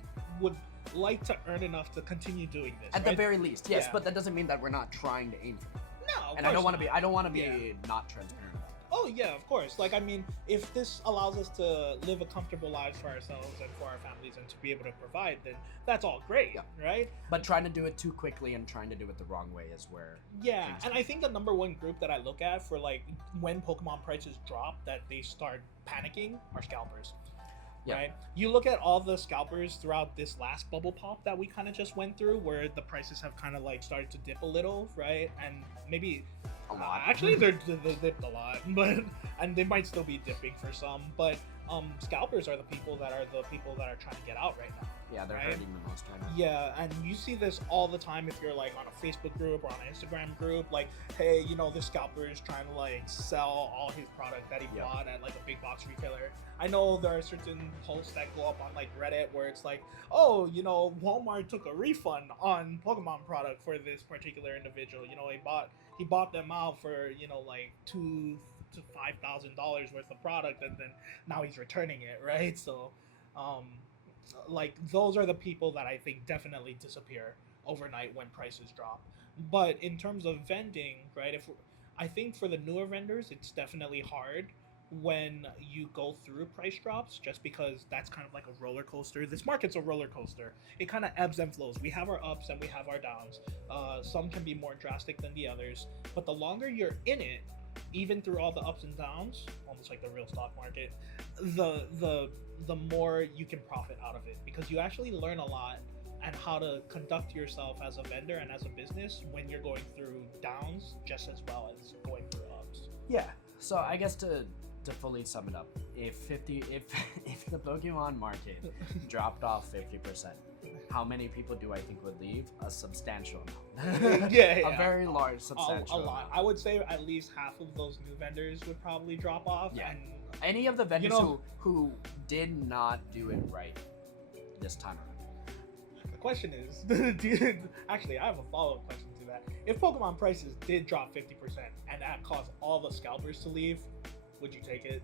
would like to earn enough to continue doing this. At the very least, yes, Yeah. but that doesn't mean that we're not trying to aim for it. No, And I don't want to be not transparent about that. Oh yeah, of course. Like, I mean, if this allows us to live a comfortable lives for ourselves and for our families and to be able to provide, then that's all great, right? But trying to do it too quickly and trying to do it the wrong way is where. Yeah, and I think the number one group that I look at for like when Pokemon prices drop, that they start panicking, are scalpers. Yeah. Right? You look at all the scalpers throughout this last bubble pop that we kind of just went through, where the prices have kind of like started to dip a little, right? And maybe A lot. actually they dipped a lot, but and they might still be dipping for some. But scalpers are the people that are trying to get out right now. Yeah, they're right? hurting the most right now. Yeah, and you see this all the time if you're like on a Facebook group or on an Instagram group, like, hey, you know, this scalper is trying to like sell all his product that he bought at like a big box retailer. I know there are certain posts that go up on like Reddit where it's like, oh, you know, Walmart took a refund on Pokemon product for this particular individual. You know, he bought them out for, you know, like $2,000 to $5,000 worth of product, and then now he's returning it, right? So like, those are the people that I think definitely disappear overnight when prices drop. But in terms of vending, right, I think for the newer vendors, it's definitely hard when you go through price drops, just because that's kind of like a roller coaster. This market's a roller coaster. It kind of ebbs and flows. We have our ups and we have our downs. Some can be more drastic than the others, but the longer you're in it, even through all the ups and downs, almost like the real stock market, the the more you can profit out of it, because you actually learn a lot and how to conduct yourself as a vendor and as a business when you're going through downs just as well as going through ups. Yeah. So I guess to fully sum it up, if the Pokemon market dropped off 50%, how many people do I think would leave? A substantial amount. Yeah. A very large substantial a lot. amount. I would say at least half of those new vendors would probably drop off. Yeah. And Any of the vendors You know- who did not do it right this time around. the question is, actually, I have a follow-up question to that. If Pokemon prices did drop 50% and that caused all the scalpers to leave, would you take it?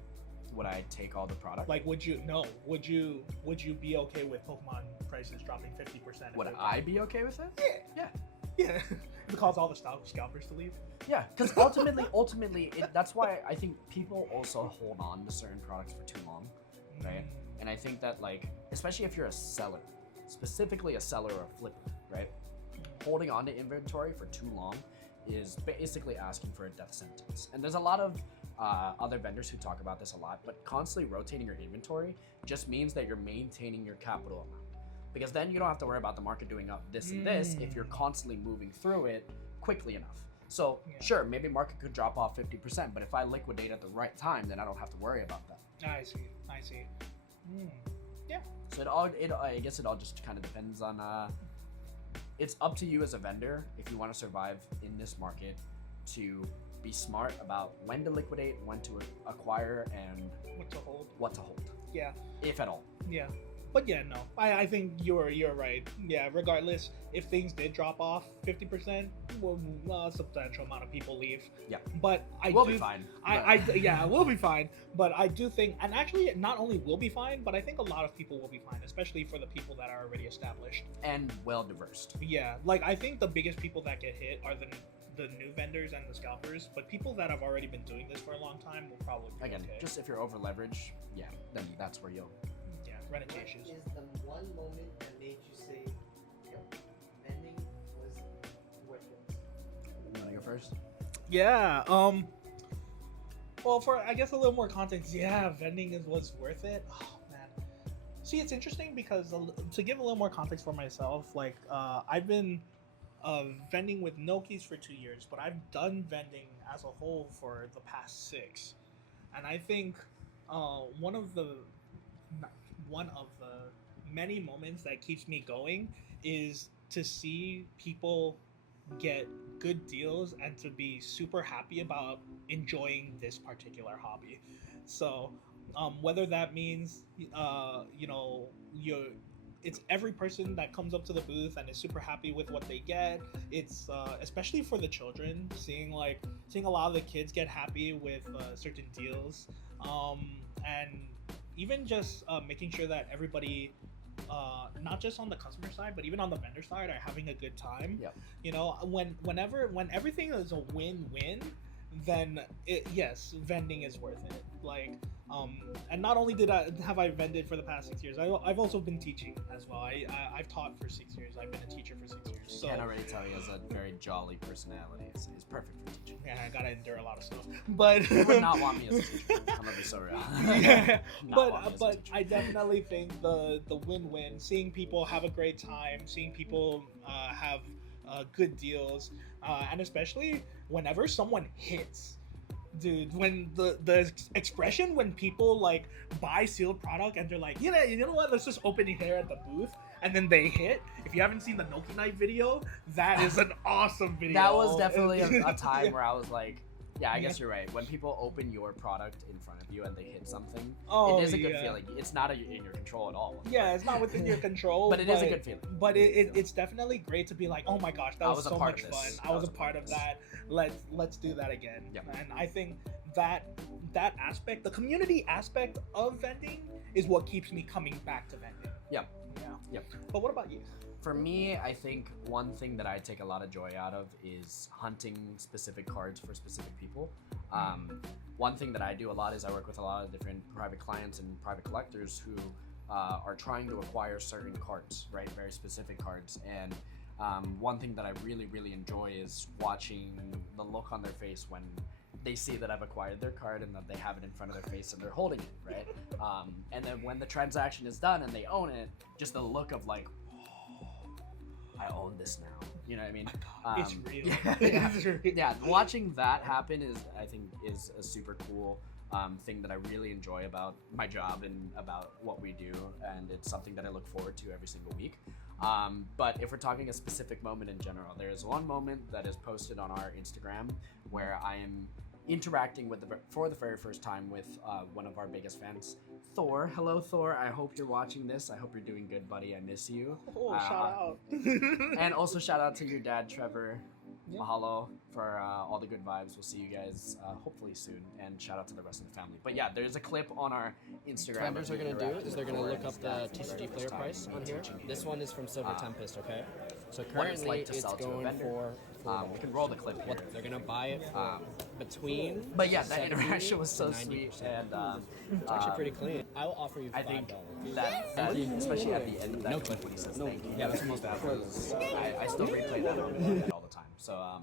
Would I take all the product? Like, would you be okay with Pokemon prices dropping 50%? Would I be okay with it? Yeah. If it caused all the scalpers to leave. Yeah, because ultimately, that's why I think people also hold on to certain products for too long, right? And I think that, like, especially if you're a seller, specifically a seller or a flipper, right? Holding on to inventory for too long is basically asking for a death sentence. And there's a lot of other vendors who talk about this a lot, but constantly rotating your inventory just means that you're maintaining your capital amount. Because then you don't have to worry about the market doing up this and this if you're constantly moving through it quickly enough. So sure, maybe market could drop off 50%, but if I liquidate at the right time, then I don't have to worry about that. I see. Yeah. So I guess it all just kind of depends on. It's up to you as a vendor if you want to survive in this market to be smart about when to liquidate, when to acquire, and What to hold. Yeah. if at all. Yeah. But yeah, no. I think you're right. Yeah, regardless, if things did drop off 50%, well, a substantial amount of people leave. Yeah. But We'll be fine. Yeah, we'll be fine. But I do think, and actually, not only will be fine, but I think a lot of people will be fine, especially for the people that are already established. And well diversed. Yeah, like I think the biggest people that get hit are the new vendors and the scalpers, but people that have already been doing this for a long time will probably be Again, okay. just if you're over leveraged, yeah, then that's where you'll. run into What issues. is the one moment that made you say, yep, vending was worth it? You wanna go first? Yeah. Well, for I guess a little more context, yeah, vending was worth it. Oh man. See, it's interesting because to give a little more context for myself, like I've been vending with Nokis for 2 years, but I've done vending as a whole for the past 6, and I think one of the many moments that keeps me going is to see people get good deals and to be super happy about enjoying this particular hobby. So whether that means it's every person that comes up to the booth and is super happy with what they get. It's especially for the children, seeing a lot of the kids get happy with certain deals, and even just making sure that everybody, not just on the customer side, but even on the vendor side, are having a good time. Yep. You know, when everything is a win-win, then yes, vending is worth it. Like, and not only have I vended for the past 6 years, I've also been teaching as well. I've taught for 6 years. I've been a teacher for 6 years. So I can already tell he has a very jolly personality. He's perfect for teaching. yeah, I gotta endure a lot of stuff. But You would not want me as a teacher. I'm gonna be so real. yeah, Not want me as a but teacher. I definitely think the win-win, seeing people have a great time, seeing people have good deals, and especially whenever someone hits. Dude, when the expression when people like buy sealed product and they're like, you know what, let's just open it here at the booth, and then they hit. If you haven't seen the Noki Night video, that is an awesome video. That was definitely a time Yeah. where I was like, yeah, I guess Yeah. you're right. When people open your product in front of you and they hit something, Oh, it is a good yeah. feeling. It's not in your control at all. Yeah, it's not within your control, But it is a good feeling. But it's definitely great to be like, oh my gosh, that I was was a so part much of fun. this. I was a part of that. Let's do that again. Yep. And I think that aspect, the community aspect of vending, is what keeps me coming back to vending. Yep. Yeah. Yep. But what about you? For me, I think one thing that I take a lot of joy out of is hunting specific cards for specific people. One thing that I do a lot is I work with a lot of different private clients and private collectors who are trying to acquire certain cards, right? Very specific cards. And one thing that I really, really enjoy is watching the look on their face when they see that I've acquired their card and that they have it in front of their face and they're holding it, right? And then when the transaction is done and they own it, just the look of like, I own this now. You know what I mean? It's real. Yeah, It's real. yeah, watching that happen I think is a super cool thing that I really enjoy about my job and about what we do, and it's something that I look forward to every single week. But if we're talking a specific moment in general, there is one moment that is posted on our Instagram where I am interacting with for the very first time with one of our biggest fans, Thor. Hello, Thor. I hope you're watching this. I hope you're doing good, buddy. I miss you. Oh, shout out. And also shout out to your dad, Trevor. Yeah. Mahalo for all the good vibes. We'll see you guys hopefully soon. And shout out to the rest of the family. But yeah, there's a clip on our Instagram. Vendors are going to do is they're going to look up the TCG TCG player price on here. This one is from Silver Tempest, okay? So what it's currently like to it's sell to a going vendor. for We can roll the clip here. what they're going to buy it for between. But yeah, that 70 interaction was so to 90%. sweet, and It's actually pretty clean. I will offer you $5. I think that especially at the end of that Noki. clip when he says Noki. thank you, Yeah, that's the most that powerful. was, I still replay that moment in my head all the time. So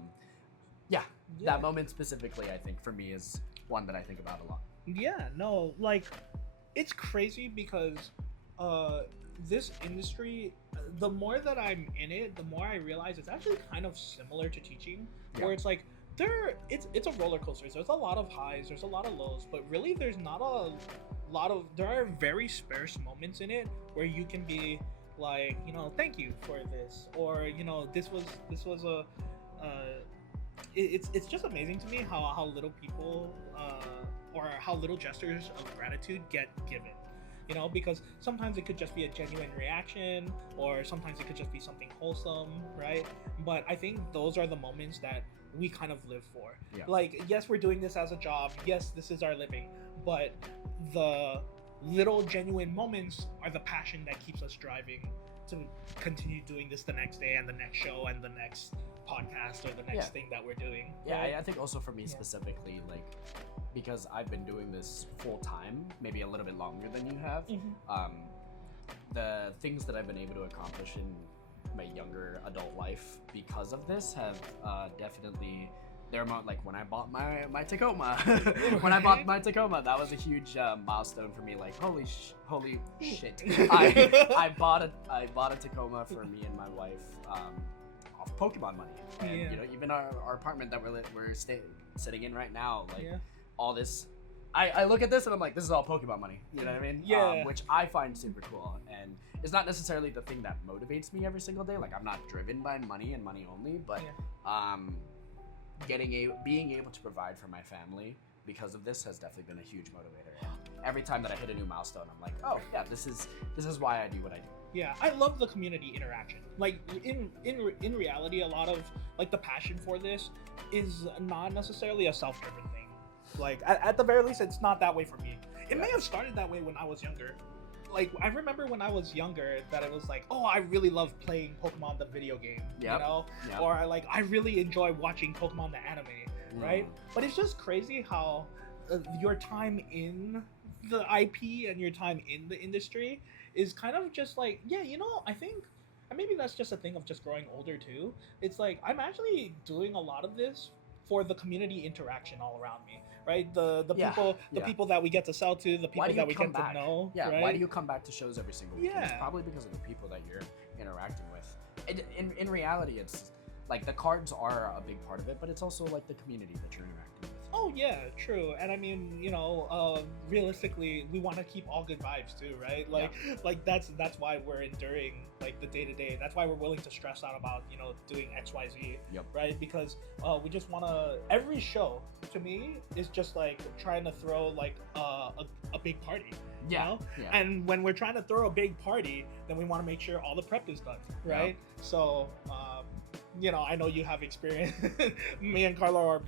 yeah, that moment specifically, I think for me is one that I think about a lot. Yeah, no, like, it's crazy because this industry, the more that I'm in it, the more I realize it's actually kind of similar to teaching, where it's like it's a roller coaster. There's a lot of highs, there's a lot of lows, but really there's not a lot of, there are very sparse moments in it where you can be like, you know, thank you for this, or you know, this was a it's just amazing to me how little people or how little gestures of gratitude get given, you know, because sometimes it could just be a genuine reaction, or sometimes it could just be something wholesome, right? But I think those are the moments that we kind of live for. Yeah. Like, yes, we're doing this as a job, yes, this is our living, but the little genuine moments are the passion that keeps us driving to continue doing this the next day and the next show and the next podcast or the next thing that we're doing. Yeah, right? I think also for me specifically, like, because I've been doing this full time, maybe a little bit longer than you have, the things that I've been able to accomplish in my younger adult life because of this have definitely, they're like when I bought my Tacoma. When I bought my Tacoma, that was a huge milestone for me. Like holy shit! I bought a Tacoma for me and my wife off Pokemon money, and you know, even our apartment that we're sitting in right now, like all this. I look at this and I'm like, this is all Pokemon money. You know what I mean? Yeah. Which I find super cool, and it's not necessarily the thing that motivates me every single day. Like I'm not driven by money and money only, but being able to provide for my family because of this has definitely been a huge motivator. And every time that I hit a new milestone, I'm like, oh yeah, this is why I do what I do. Yeah, I love the community interaction. Like in reality, a lot of like the passion for this is not necessarily a self-driven thing. Like at the very least, it's not that way for me. It may have started that way when I was younger. Like I remember when I was younger that it was like, oh, I really love playing Pokemon the video game, you know, or I really enjoy watching Pokemon the anime, right? But it's just crazy how your time in the IP and your time in the industry is kind of just like, yeah, you know, I think maybe that's just a thing of just growing older too. It's like I'm actually doing a lot of this for the community interaction all around me, right? The people that we get to sell to, the people that we get to know. Yeah, right? why do you come back to shows every single week? Yeah. It's probably because of the people that you're interacting with. In reality, it's like the cards are a big part of it, but it's also like the community that you're interacting with. Oh yeah, true. And I mean, you know, realistically, we want to keep all good vibes too, right? Like that's why we're enduring like the day to day. That's why we're willing to stress out about, you know, doing XYZ, right? Because we just want to. Every show to me is just like trying to throw like a big party. You know? And when we're trying to throw a big party, then we want to make sure all the prep is done, right? So, you know, I know you have experience. Me and Carlo are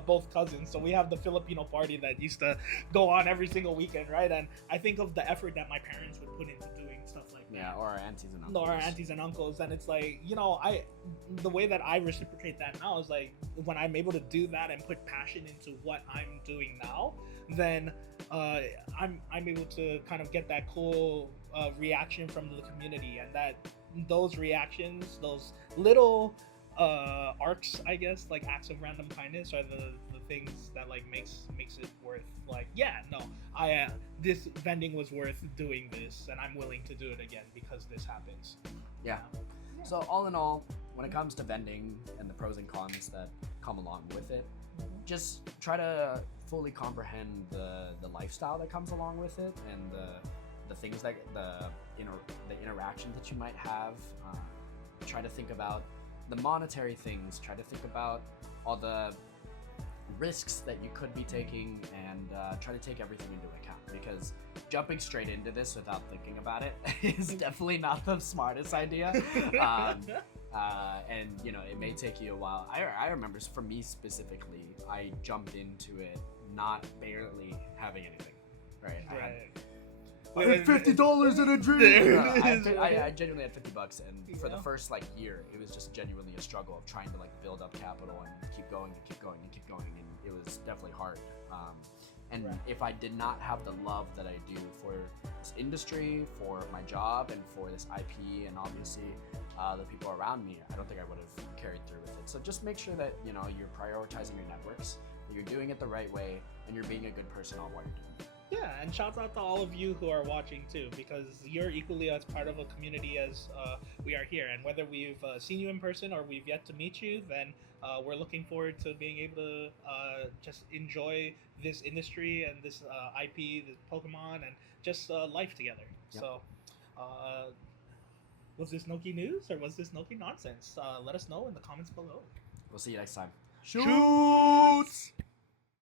both cousins, so we have the Filipino party that used to go on every single weekend, right? And I think of the effort that my parents would put into doing stuff like that. Yeah, or our aunties and uncles. No, our aunties and uncles, and it's like, you know, the way that I reciprocate that now is like when I'm able to do that and put passion into what I'm doing now, then I'm able to kind of get that cool reaction from the community, and that those reactions, those little arcs, I guess, like acts of random kindness, are the things that like makes it worth like this vending was worth doing this, and I'm willing to do it again because this happens. Yeah. So all in all, when it comes to vending and the pros and cons that come along with it, just try to fully comprehend the lifestyle that comes along with it and the things that the interactions that you might have. Try to think about the monetary things. Try to think about all the risks that you could be taking, and try to take everything into account, because jumping straight into this without thinking about it is definitely not the smartest idea. And you know, it may take you a while. I remember for me specifically, I jumped into it barely having anything, right? I had $50 in a dream. I genuinely had $50, and for the first like year, it was just genuinely a struggle of trying to like build up capital and keep going, and it was definitely hard. And if I did not have the love that I do for this industry, for my job, and for this IP, and obviously the people around me, I don't think I would have carried through with it. So just make sure that you know you're prioritizing your networks, that you're doing it the right way, and you're being a good person on what you're doing. Yeah, and shouts out to all of you who are watching too, because you're equally as part of a community as we are here. And whether we've seen you in person or we've yet to meet you, then we're looking forward to being able to just enjoy this industry and this IP, this Pokemon, and just life together. Yep. So, was this Noki news or was this Noki nonsense? Let us know in the comments below. We'll see you next time. Shoots!